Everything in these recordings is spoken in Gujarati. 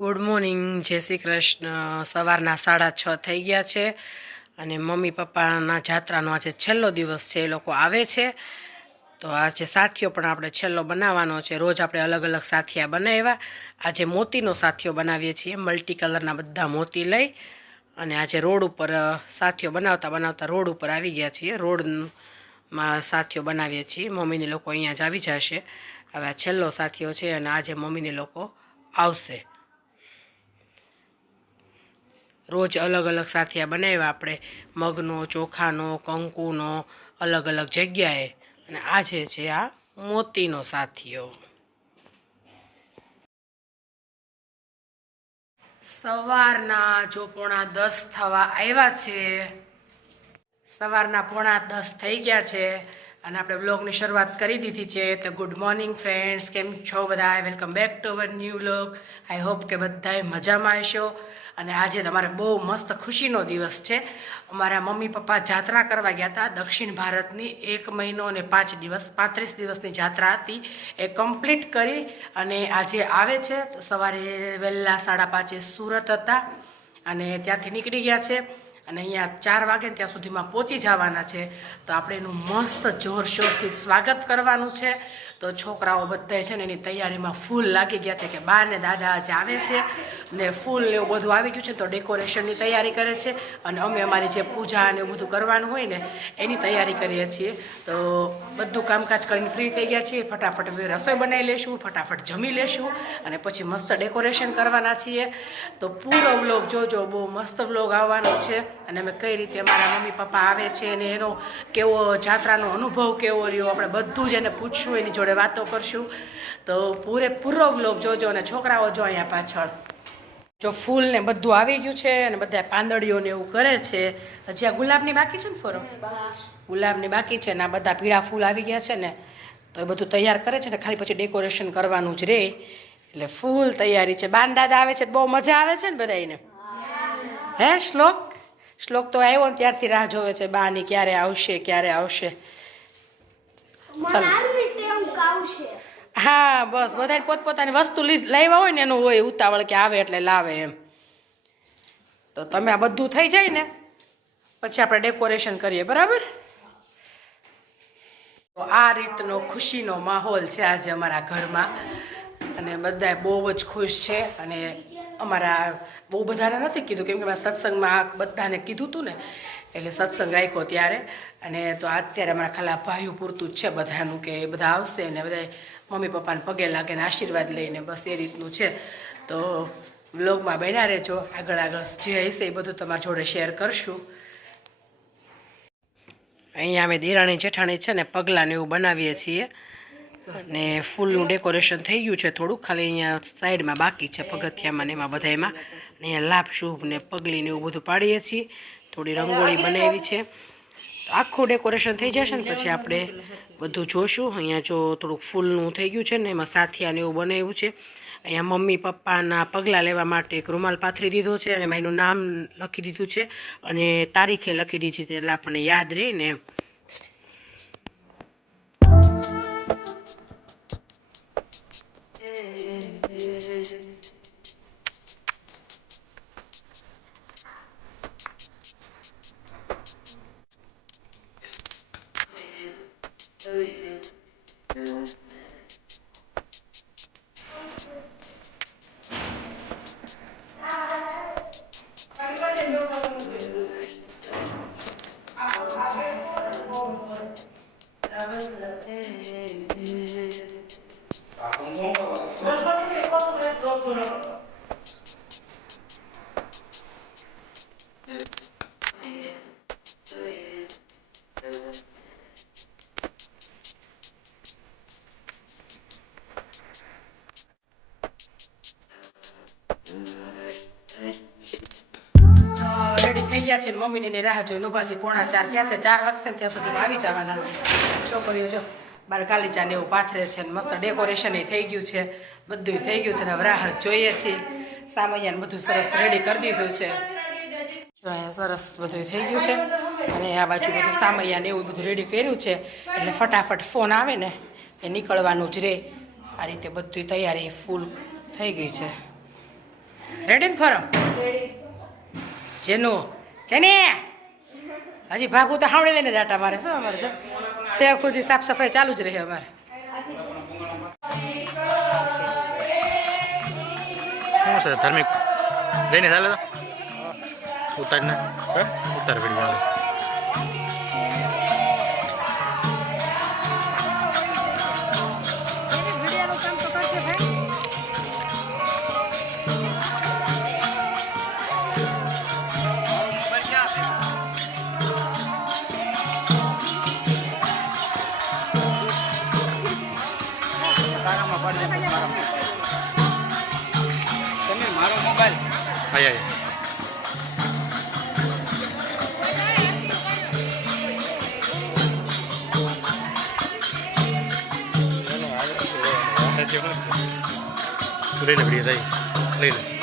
ગુડ મોર્નિંગ, જય શ્રી કૃષ્ણ. સવારના 6:30 થઈ ગયા છે અને મમ્મી પપ્પાના જાત્રાનો આજે છેલ્લો દિવસ છે. એ લોકો આવે છે તો આજે સાથીઓ પણ આપણે છેલ્લો બનાવવાનો છે. રોજ આપણે અલગ અલગ સાથિયા બનાવ્યા. આજે મોતીનો સાથિયો બનાવીએ છીએ, મલ્ટી કલરના બધા મોતી લઈ. અને આજે રોડ ઉપર સાથિયો બનાવતા બનાવતા રોડ ઉપર આવી ગયા છીએ. રોડમાં સાથિયો બનાવીએ છીએ. મમ્મીને લોકો અહીંયા જ આવી જશે. હવે આ છેલ્લો સાથિયો છે અને આજે મમ્મીને લોકો આવશે. રોજ અલગ અલગ સાથિયા બનાવ્યા આપણે, મગનો, ચોખાનો, કંકુનો, અલગ અલગ જગ્યાએ. અને આજે છે આ મોતીનો સાથિયો. સવારના જો 9:45 થવા આવ્યા છે. સવારના 9:45 થઈ ગયા છે અને આપણે બ્લોગની શરૂઆત કરી દીધી છે. તો ગુડ મોર્નિંગ ફ્રેન્ડ્સ, કેમ છો બધા? Welcome back to our new blog. I hope કે બધાએ મજામાં હશો. અને આજે તમારે બહુ મસ્ત ખુશીનો દિવસ છે. અમારા મમ્મી પપ્પા જાત્રા કરવા ગયા હતા દક્ષિણ ભારતની. 1 મહિનો અને 5 દિવસ, 35 દિવસની જાત્રા હતી. એ કમ્પ્લીટ કરી અને આજે આવે છે. તો સવારે વહેલા 5:30 સુરત હતા અને ત્યાંથી નીકળી ગયા છે અને અહીંયા 4 વાગે ત્યાં સુધીમાં પહોંચી જવાના છે. તો આપણે એનું મસ્ત જોરશોરથી સ્વાગત કરવાનું છે. તો છોકરાઓ બધા છે ને એની તૈયારીમાં ફૂલ લાગી ગયા છે કે બા ને દાદા આજે આવે છે ને ફૂલ ને એવું બધું આવી ગયું છે. તો ડેકોરેશનની તૈયારી કરે છે અને અમે અમારી જે પૂજા ને એવું બધું કરવાનું હોય ને એની તૈયારી કરીએ છીએ. તો બધું કામકાજ કરીને ફ્રી થઈ ગયા છીએ. ફટાફટ રસોઈ બનાવી લેશું, ફટાફટ જમી લેશું અને પછી મસ્ત ડેકોરેશન કરવાના છીએ. તો પૂરો વ્લોગ જોજો, બહુ મસ્ત વ્લોગ આવવાનો છે. અને અમે કઈ રીતે અમારા મમ્મી પપ્પા આવે છે અને એનો કેવો જાત્રાનો અનુભવ કેવો રહ્યો આપણે બધું જ એને પૂછશું, એની જોડે વાતો કરશું. તો પૂરેપૂરો વ્લોગ જોજો. અને છોકરાઓ જો અહીંયા પાછળ જો ફૂલ ને બધું આવી ગયું છે અને બધા પાંદડીઓ ને એવું કરે છે. હજી આ ગુલાબની બાકી છે ને ફોરમ, ગુલાબની બાકી છે ને આ બધા પીળા ફૂલ આવી ગયા છે ને તો એ બધું તૈયાર કરે છે ને ખાલી પછી ડેકોરેશન કરવાનું જ રહે. એટલે ફૂલ તૈયારી છે. બાન દાદા આવે છે તો બહુ મજા આવે છે ને બધાને. હે શ્લોક તો આવ્યો ને ત્યારથી રાહ જોવે છે બાની ક્યારે આવશે ક્યારે આવશે. હા બસ બધા પોતપોતાની વસ્તુ લાવ્યા હોય ને એનું હોય ઉતાવળ કે આવે એટલે લાવે એમ. તો તમે આ બધું થઈ જાય ને પછી આપણે ડેકોરેશન કરીએ, બરાબર? તો આ રીતનો ખુશીનો માહોલ છે આજે અમારા ઘરમાં અને બધા બહુ જ ખુશ છે. અને અમારા બહુ બધાને નથી કીધું કેમ કે મારા સત્સંગમાં બધાને કીધું હતું ને એટલે સત્સંગ રાખ્યો ત્યારે. અને તો અત્યારે અમારા ખાલી ભાઈઓ પૂરતું જ છે બધાનું કે એ બધા આવશે ને બધા મમ્મી પપ્પાને પગે લાગે ને આશીર્વાદ લઈને, બસ એ રીતનું છે. તો વ્લોગમાં બન્યા રહેજો. આગળ જે હશે એ બધું તમારી જોડે શેર કરશું. અહીંયા અમે દેરાણી જેઠાણી છે ને પગલાં ને એવું બનાવીએ છીએ અને ફૂલનું ડેકોરેશન થઈ ગયું છે થોડુંક, ખાલી અહીંયા સાઈડમાં બાકી છે પગથિયામાં ને એમાં બધામાં. અહીંયા લાભ શુભ ને પગલી ને એવું બધું પાડીએ છીએ. થોડી રંગોળી બનાવી છે. આખું ડેકોરેશન થઈ જશે ને પછી આપણે બધું જોશું. અહીંયા જો થોડુંક ફૂલનું થઈ ગયું છે ને એમાં સાથિયા ને એવું બનાવ્યું છે. અહીંયા મમ્મી પપ્પાના પગલાં લેવા માટે એક રૂમાલ પાથરી દીધો છે અને એમાં એનું નામ લખી દીધું છે અને તારીખે લખી દીધી છે એટલે આપણને યાદ રહે ને એમ. રેડી થઈ ગયા છે ને મમ્મીને રાહ જોઈને ઊભા છે. 3:45 થયા છે. 4 વાગશે ને ત્યાં સુધીમાં આવી જવાના. છોકરીઓ જો બાર ગાલીચા ને એવું પાથરે છે ને મસ્ત ડેકોરેશન થઈ ગયું છે, બધું થઈ ગયું છે ને રાહ જોઈએ છીએ. સામૈયાને બધું સરસ રેડી કરી દીધું છે. જો અહીંયા સરસ બધું થઈ ગયું છે અને આ બાજુ બધું સામૈયા ને એવું બધું રેડી કર્યું છે એટલે ફટાફટ ફોન આવે ને એ નીકળવાનું જ રહે. આ રીતે બધી તૈયારી ફૂલ થઈ ગઈ છે. રેડી ને ફોરમ જેનું જેની હજી ભાગુ તો હાવડે લઈને જાટા મારે શું અમારે જો છે ખુદી સાફ સફાઈ ચાલુ જ રહે અમારે શું છે ધાર્મિક લઈને ચાલે તો ઉતારીને ઉતાર પડી ચાલે મારો મોબાઈલ આય લઈ લે વિડીયો લઈ લે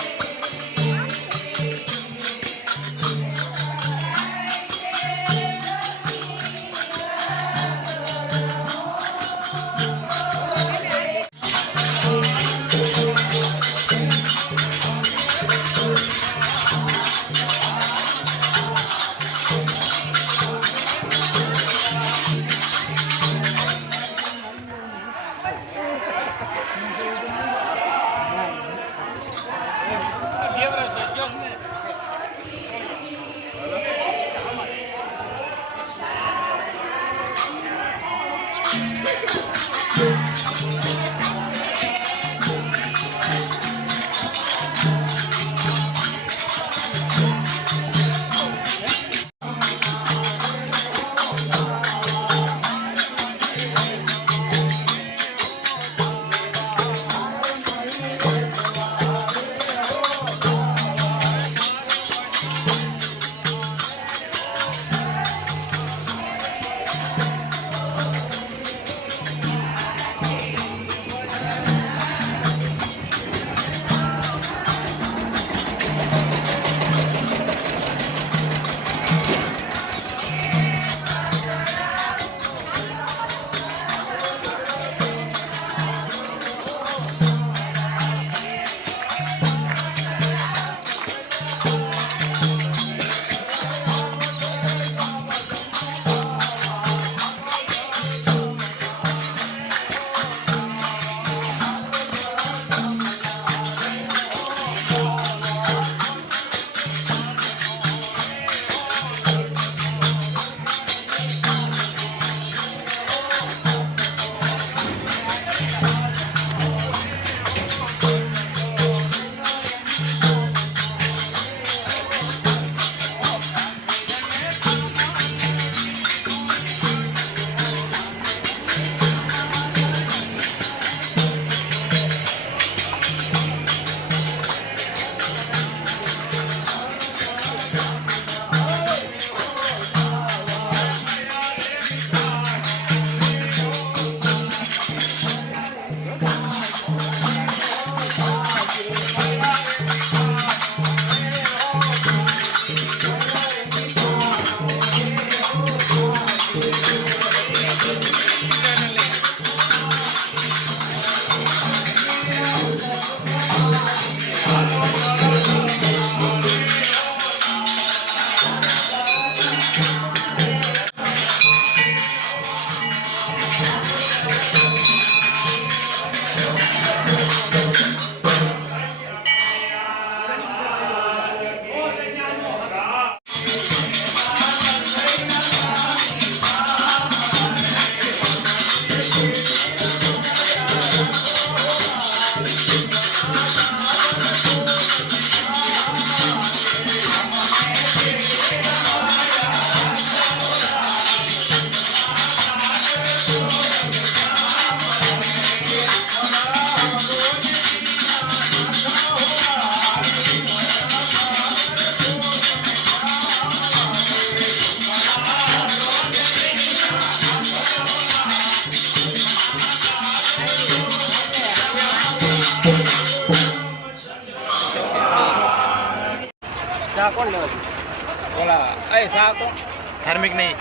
સા કોણ લેવા છે ઓલા એ સા કોણ ધાર્મિક નહીં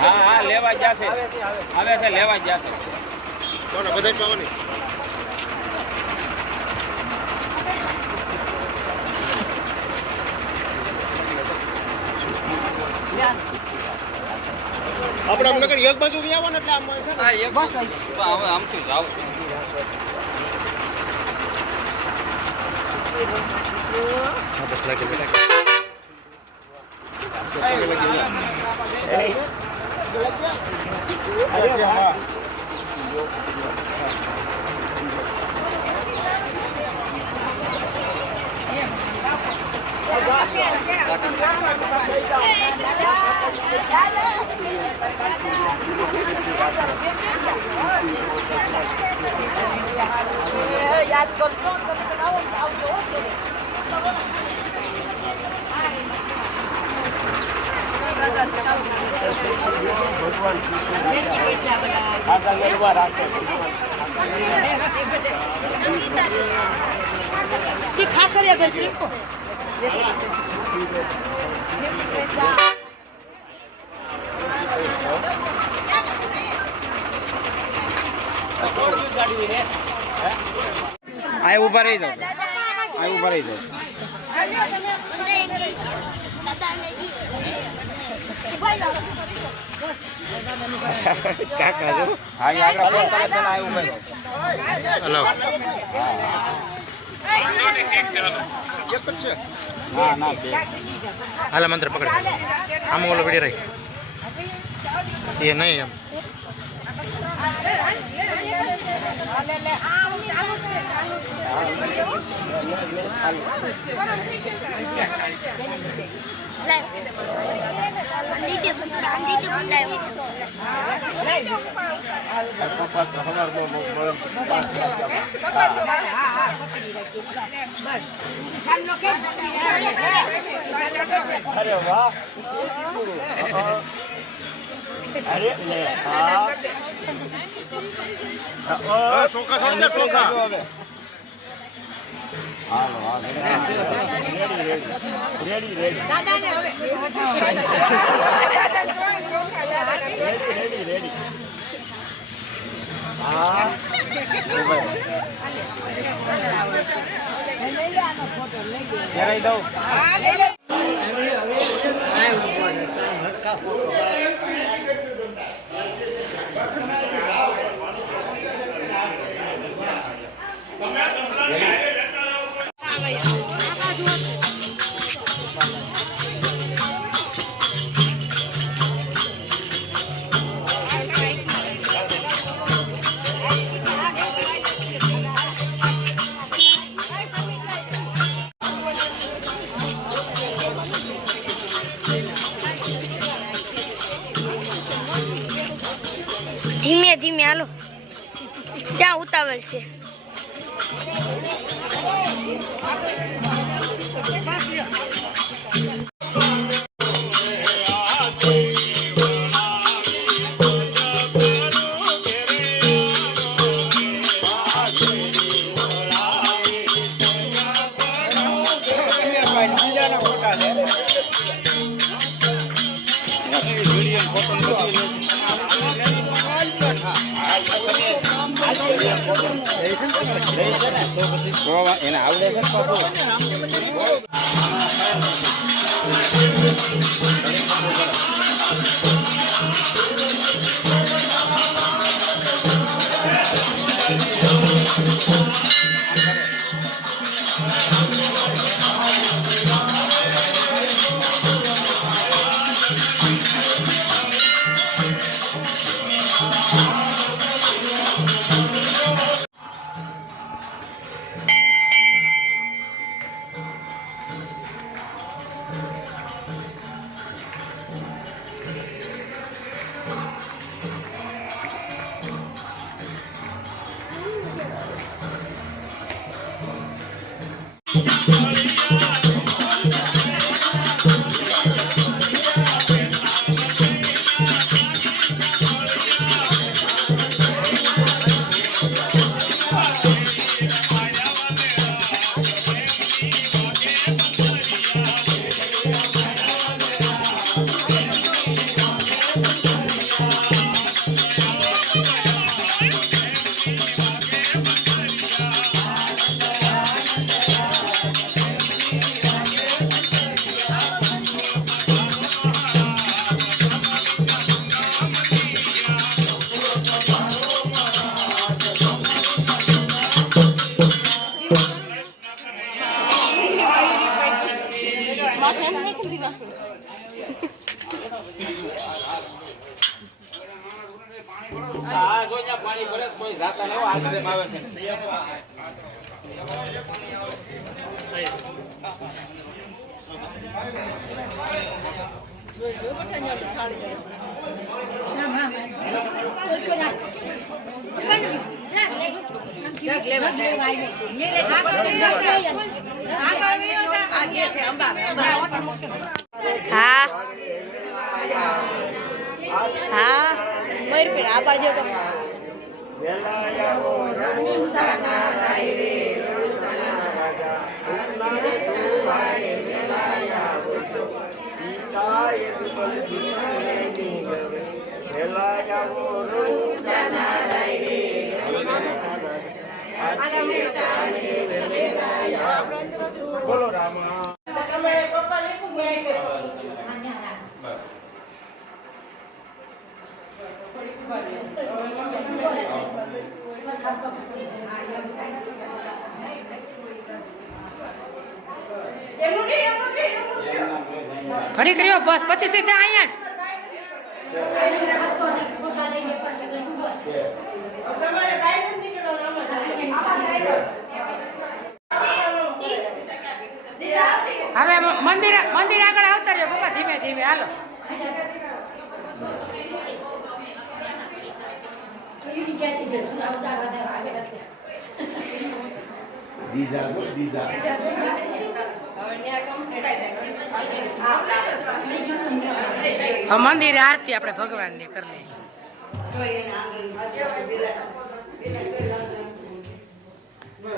હા હા લેવા જશે આવે છે લેવા જશે કોને બધા પાવાની આપણે આમ નકર એક બાજુ બી આવો ને એટલે આમ છે ને. હા એક બસ હવે આમથી જાવ હા, બસ લાગી ગયું. યાદ કરજો તમે તો આવો ને આવજો ती खा कर या घसरी को આ ઉભા રહી જાવ આ ઉભા રહી જાવ કાકા જો હા એ આગળ ફોન કરે છે ને આ ઉભા રહો હલો. હા ના બે હાલ મંત્ર પકડ. આમાં ઓલો વિડી રહી એ નહીં એમ. અરે વાહ અરે લે હા સોકા સોકા સોકા હાલો હાલો રેડી રેડી દાદાને હવે રેડી રેડી હા જરાઈ દઉં ધીમે ધીમે હાલો જ્યાં ઉતાવળ છે એને આવડે છે પાછું માતાને એવો આનંદ આવે છે ને. હા હા મયુર ફેર આ પાડજો તો બોલો રામા ઘડી કર્યો બસ પછી સીધા અહીંયા જ હવે મંદિર આગળ આવતા રહ્યો પપ્પા ધીમે ધીમે હાલો મંદિરે આરતી આપણે ભગવાનની કરી લઈએ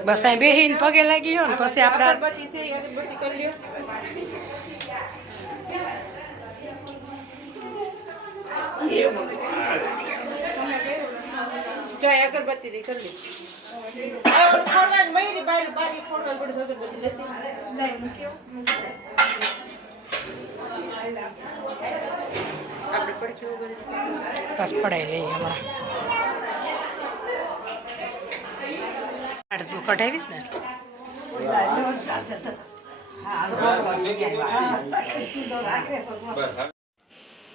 બસ અહીં બેહીને પગે લાગી લ્યો ને પછી આપણે અગરબત્તી રે કરી મયુરી બારી ફોડવાનું પડે અગરબત્તી લેતી આપણે પડખી બસ પડાઈ લઈએ હમણાં તું કઢાવીશ ને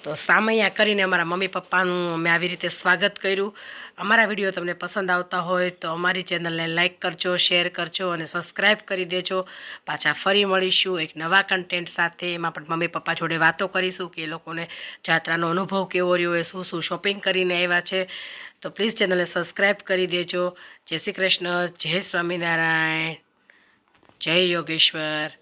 તો સામૈયા કરીને અમારા મમ્મી પપ્પાનું અમે આવી રીતે સ્વાગત કર્યું અમારા વિડીયો તમને પસંદ આવતા હોય તો અમારી ચેનલને લાઇક કરજો શેર કરજો અને સબસ્ક્રાઈબ કરી દેજો પાછા ફરી મળીશું એક નવા કન્ટેન્ટ સાથે એમાં પણ મમ્મી પપ્પા જોડે વાતો કરીશું કે એ લોકોને જાત્રાનો અનુભવ કેવો રહ્યો એ શું શું શોપિંગ કરીને આવ્યા છે તો પ્લીઝ ચેનલને સબસ્ક્રાઈબ કરી દેજો જય શ્રી કૃષ્ણ જય સ્વામિનારાયણ જય યોગેશ્વર